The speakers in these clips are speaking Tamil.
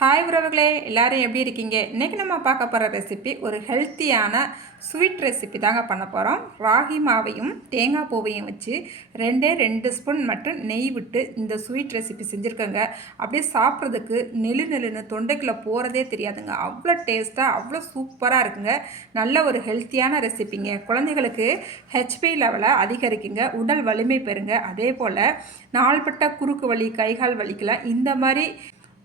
ஹாய் உறவுகளே, எல்லோரும் எப்படி இருக்கீங்க? இன்றைக்கி நம்ம பார்க்க போகிற ரெசிபி ஒரு ஹெல்த்தியான ஸ்வீட் ரெசிபி தாங்க பண்ண போகிறோம். ராகி மாவையும் தேங்காய் பூவையும் வச்சு 2 ஸ்பூன் மட்டும் நெய் விட்டு இந்த ஸ்வீட் ரெசிபி செஞ்சுருக்கோங்க. அப்படியே சாப்பிட்றதுக்கு நெழுன்னு தொண்டைக்குள்ளே போகிறதே தெரியாதுங்க. அவ்வளோ டேஸ்ட்டாக அவ்வளோ சூப்பராக இருக்குங்க. நல்ல ஒரு ஹெல்த்தியான ரெசிபிங்க. குழந்தைகளுக்கு ஹெச்பி லெவலை அதிகரிக்குங்க, உடல் வலிமை பெறுங்க. அதே போல் நாள்பட்ட குறுக்கு வலி, கைகால் வலிக்கெல்லாம் இந்த மாதிரி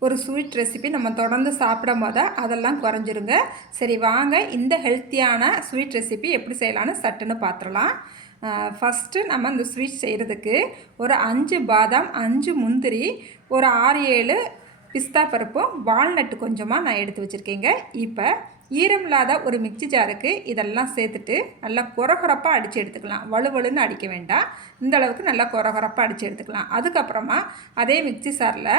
ஒரு ஸ்வீட் ரெசிபி நம்ம தொடர்ந்து சாப்பிடும் போது அதெல்லாம் குறைஞ்சிருங்க. சரி வாங்க, இந்த ஹெல்த்தியான ஸ்வீட் ரெசிபி எப்படி செய்யலான்னு சட்டுன்னு பார்த்துடலாம். ஃபஸ்ட்டு நம்ம இந்த ஸ்வீட் செய்கிறதுக்கு ஒரு 5 பாதாம், 5 முந்திரி, ஒரு 6-7 பிஸ்தா பருப்பும் வால்நட்டு கொஞ்சமாக நான் எடுத்து வச்சுருக்கேங்க. இப்போ ஈரம் இல்லாத ஒரு மிக்சி ஜாருக்கு இதெல்லாம் சேர்த்துட்டு நல்லா குறகுறப்பாக அடித்து எடுத்துக்கலாம். வலுவலுன்னு அடிக்க வேண்டாம், இந்த அளவுக்கு நல்லா குறகுறப்பாக அடித்து எடுத்துக்கலாம். அதுக்கப்புறமா அதே மிக்சி ஜாரில்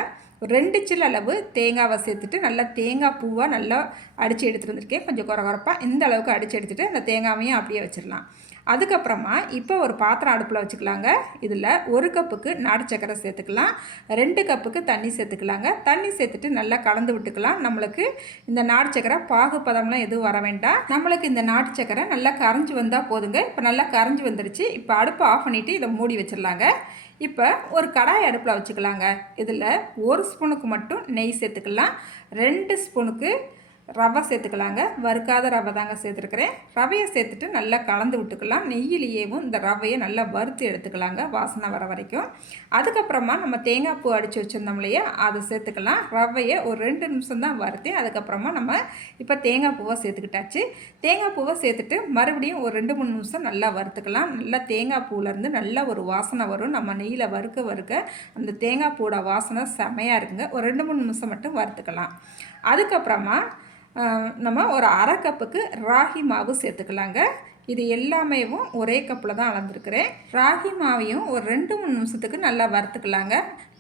2 சில் அளவு தேங்காவை சேர்த்துட்டு நல்லா தேங்காய் பூவாக நல்லா அடித்து எடுத்துகிட்டு வந்திருக்கேன். கொஞ்சம் குறகுறப்பாக இந்த அளவுக்கு அடித்து எடுத்துகிட்டு அந்த தேங்காவையும் அப்படியே வச்சிடலாம். அதுக்கப்புறமா இப்போ ஒரு பாத்திரம் அடுப்பில் வச்சுக்கலாங்க. இதில் 1 கப்புக்கு நாட்டு சக்கரை சேர்த்துக்கலாம், 2 கப்புக்கு தண்ணி சேர்த்துக்கலாங்க. தண்ணி சேர்த்துட்டு நல்லா கலந்து விட்டுக்கலாம். நம்மளுக்கு இந்த நாட்டு சக்கரை பாகு பதம்லாம் எதுவும் வர வேண்டாம். நம்மளுக்கு இந்த நாட்டு சக்கரை நல்லா கரைஞ்சி வந்தால் போதுங்க. இப்போ நல்லா கரைஞ்சி வந்துடுச்சு. இப்போ அடுப்பை ஆஃப் பண்ணிவிட்டு இதை மூடி வச்சிடலாங்க. இப்போ ஒரு கடாய் அடுப்பில் வச்சுக்கலாங்க. இதில் 1 ஸ்பூனுக்கு மட்டும் நெய் சேர்த்துக்கலாம், 2 ஸ்பூனுக்கு ரவை சேர்த்துக்கலாங்க. வறுக்காத ரவை தாங்க சேர்த்துருக்குறேன். ரவையை சேர்த்துட்டு நல்லா கலந்து விட்டுக்கலாம். நெய்யிலேயேவும் இந்த ரவையை நல்லா வறுத்து எடுத்துக்கலாங்க, வாசனை வர வரைக்கும். அதுக்கப்புறமா நம்ம தேங்காய் பூ அடித்து வச்சுருந்தோம் இல்லையா, அதை சேர்த்துக்கலாம். ரவையை ஒரு 2 நிமிஷம் தான் வறுத்து அதுக்கப்புறமா நம்ம இப்போ தேங்காய் பூவை சேர்த்துக்கிட்டாச்சு. தேங்காய் பூவை சேர்த்துட்டு மறுபடியும் ஒரு 2-3 நிமிஷம் நல்லா வறுத்துக்கலாம். நல்லா தேங்காய் பூவிலேருந்து நல்லா ஒரு வாசனை வரும். நம்ம நெய்யில் வறுக்க அந்த தேங்காய் பூவோட வாசனை செமையாக இருக்குங்க. ஒரு 2-3 நிமிஷம் மட்டும் வறுத்துக்கலாம். அதுக்கப்புறமா நம்ம ஒரு 1/2 கப்புக்கு ராகி மாவு சேர்த்துக்கலாங்க. இது எல்லாமேவும் ஒரே கப்பில் தான் அளந்துருக்கிறேன். ராகி மாவையும் ஒரு 2-3 நிமிஷத்துக்கு நல்லா வறுத்துக்கலாங்க.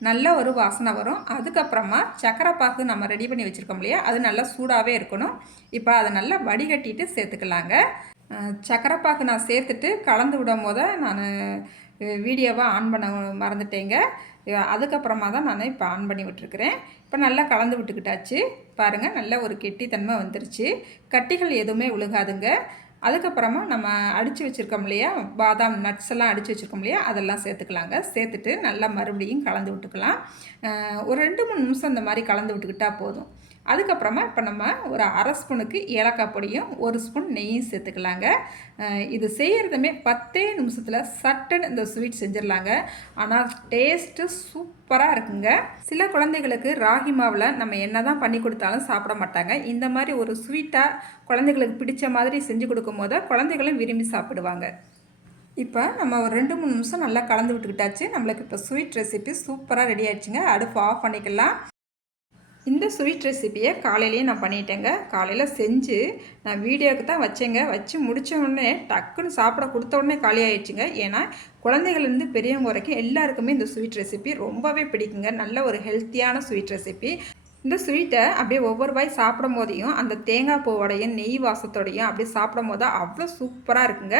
நல்ல ஒரு வாசனை வரும். அதுக்கப்புறமா சக்கரை பாகு நம்ம ரெடி பண்ணி வச்சுருக்கோம் இல்லையா, அது நல்லா சூடாகவே இருக்கணும். இப்போ அதை நல்லா வடிகட்டிட்டு சேர்த்துக்கலாங்க. சக்கரை பாகு நான் சேர்த்துட்டு கலந்து விடும் போது நான் வீடியோவை ஆன் பண்ண மறந்துட்டேங்க. அதுக்கப்புறமா தான் நான் இப்போ ஆன் பண்ணி விட்டுருக்குறேன். இப்போ நல்லா கலந்து விட்டுக்கிட்டாச்சு. பாருங்கள், நல்ல ஒரு கெட்டித்தன்மை வந்துருச்சு. கட்டிகள் எதுவுமே விழுகாதுங்க. அதுக்கப்புறமா நம்ம அடித்து வச்சுருக்கோம் இல்லையா, பாதாம் நட்ஸ் எல்லாம் அடித்து வச்சுருக்கோம் இல்லையா, அதெல்லாம் சேர்த்துக்கலாங்க. சேர்த்துட்டு நல்லா மறுபடியும் கலந்து விட்டுக்கலாம். ஒரு 2-3 நிமிஷம் இந்த மாதிரி கலந்து விட்டுக்கிட்டால் போதும். அதுக்கப்புறமா இப்போ நம்ம ஒரு 1/2 ஸ்பூனுக்கு ஏலக்காய் பொடியும் 1 ஸ்பூன் நெய்யும் சேர்த்துக்கலாங்க. இது செய்கிறதுமே 10 நிமிஷத்தில் சட்டுன்னு இந்த ஸ்வீட் செஞ்சிடலாங்க. ஆனால் டேஸ்ட்டு சூப்பராக இருக்குங்க. சில குழந்தைகளுக்கு ராகி மாவில் நம்ம என்ன தான் பண்ணி கொடுத்தாலும் சாப்பிட மாட்டாங்க. இந்த மாதிரி ஒரு ஸ்வீட்டாக குழந்தைகளுக்கு பிடிச்ச மாதிரி செஞ்சு கொடுக்கும் போது குழந்தைகளும் விரும்பி சாப்பிடுவாங்க. இப்போ நம்ம ஒரு 2-3 நிமிஷம் நல்லா கலந்து விட்டுக்கிட்டாச்சு. நம்மளுக்கு இப்போ ஸ்வீட் ரெசிபி சூப்பராக ரெடி ஆகிடுச்சுங்க. அடுப்பு ஆஃப் பண்ணிக்கலாம். இந்த ஸ்வீட் ரெசிப்பியை காலையிலேயே நான் பண்ணிட்டேங்க. காலையில் செஞ்சு நான் வீடியோவுக்கு தான் வச்சேங்க. வச்சு முடித்த உடனே டக்குன்னு சாப்பிட கொடுத்த உடனே காலி ஆகிடுச்சுங்க. ஏன்னா குழந்தைகள்லேருந்து பெரியவங்க வரைக்கும் எல்லாருக்குமே இந்த ஸ்வீட் ரெசிபி ரொம்பவே பிடிக்குங்க. நல்ல ஒரு ஹெல்த்தியான ஸ்வீட் ரெசிபி. இந்த ஸ்வீட்டை அப்படியே ஒவ்வொரு வாய் சாப்பிடும் போதையும் அந்த தேங்காய் பூவோடையும் நெய் வாசத்தோடையும் அப்படியே சாப்பிடும் போது அவ்வளோ சூப்பராக இருக்குங்க.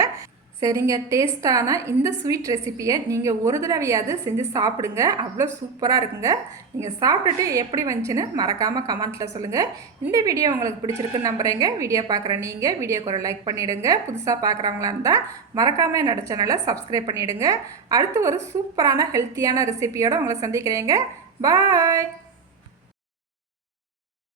சரிங்க, டேஸ்ட்டான இந்த ஸ்வீட் ரெசிப்பியை நீங்கள் ஒரு தடவையாவது செஞ்சு சாப்பிடுங்க. அவ்வளோ சூப்பராக இருக்குங்க. நீங்கள் சாப்பிட்டுட்டு எப்படி வந்துச்சுன்னு மறக்காமல் கமெண்ட்டில் சொல்லுங்கள். இந்த வீடியோ உங்களுக்கு பிடிச்சிருக்குன்னு நம்புகிறேங்க. வீடியோ பார்க்குற நீங்கள் வீடியோக்கு ஒரு லைக் பண்ணிவிடுங்க. புதுசாக பார்க்குறவங்களா இருந்தால் மறக்காமல் என்னோட சேனலை சப்ஸ்கிரைப் பண்ணிவிடுங்க. அடுத்து ஒரு சூப்பரான ஹெல்த்தியான ரெசிப்பியோடு உங்களை சந்திக்கிறேங்க. பாய்.